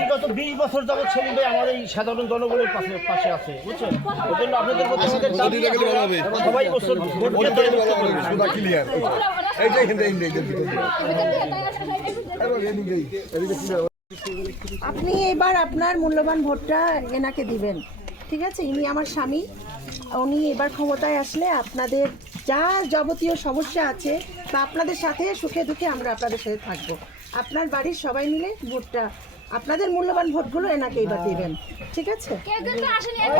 বিগত 20 বছর যাবৎ সেলিম ভাই আমাদের এই সাধারণ জনগণের পাশে আছে, বুঝছেন? ওই জন্য আপনাদের মধ্যে সবাই বছর আপনি এবার আপনার মূল্যবান ভোটটা এনাকে দিবেন, ঠিক আছে? ইনি আমার স্বামী, উনি এবার ক্ষমতায় আসলে আপনাদের যা যাবতীয় সমস্যা আছে বা আপনাদের সাথে সুখে দুঃখে আমরা আপনাদের সাথে থাকবো। আপনার বাড়ির সবাই মিলে ভোটটা, আপনাদের মূল্যবান ভোটগুলো এনাকে এবার দিবেন, ঠিক আছে?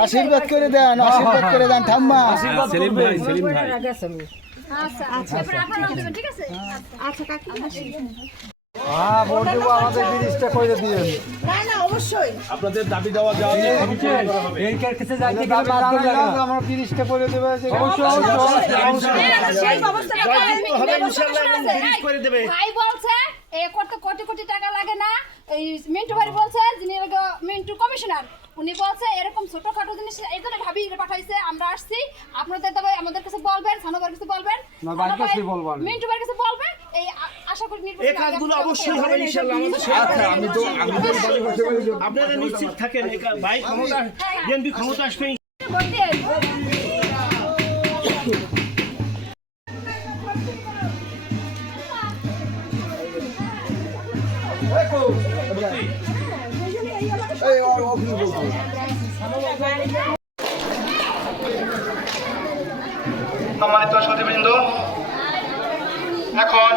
আশীর্বাদ করে দেন, আশীর্বাদ করে দেন ঠাম্মা। সেলিম ভাই আচ্ছা আচ্ছা ঠিক আছে। আচ্ছা কাকি হ্যাঁ, ভোট দেবো, আমাদের ব্রিজটা করে দিয়েন। না না অবশ্যই আপনাদের দাবি দেওয়া যাওয়া এই কাছে যাইতে গেলে বাদ দিন লাগে না। আমরা ব্রিজটা করে দেবো। সেই ব্যবস্থা করে দেবে। ভাই বলছে এ করতে কোটি কোটি টাকা লাগে না। এই মিন্টু ভাই বলছে, যিনি মিন্টু কমিশনার, উনি বলছে এরকম ছোটখাটো জিনিস এই জন্য ভাবি পাঠাইছে। আমরা আসছি, আপনাদের তবে আমাদের কাছে বলবেন, সানোবার কাছে বলবেন, মিন্টু ভাইয়ের কাছে বলবেন। এই আশা করি এই কাজগুলো অবশ্যই হবে ইনশাআল্লাহ। আপনারা নিশ্চিত থাকেন, ভাই ক্ষমতা বিএনপি ক্ষমতা আসবে। সম্মানিত সুধীবৃন্দ, এখন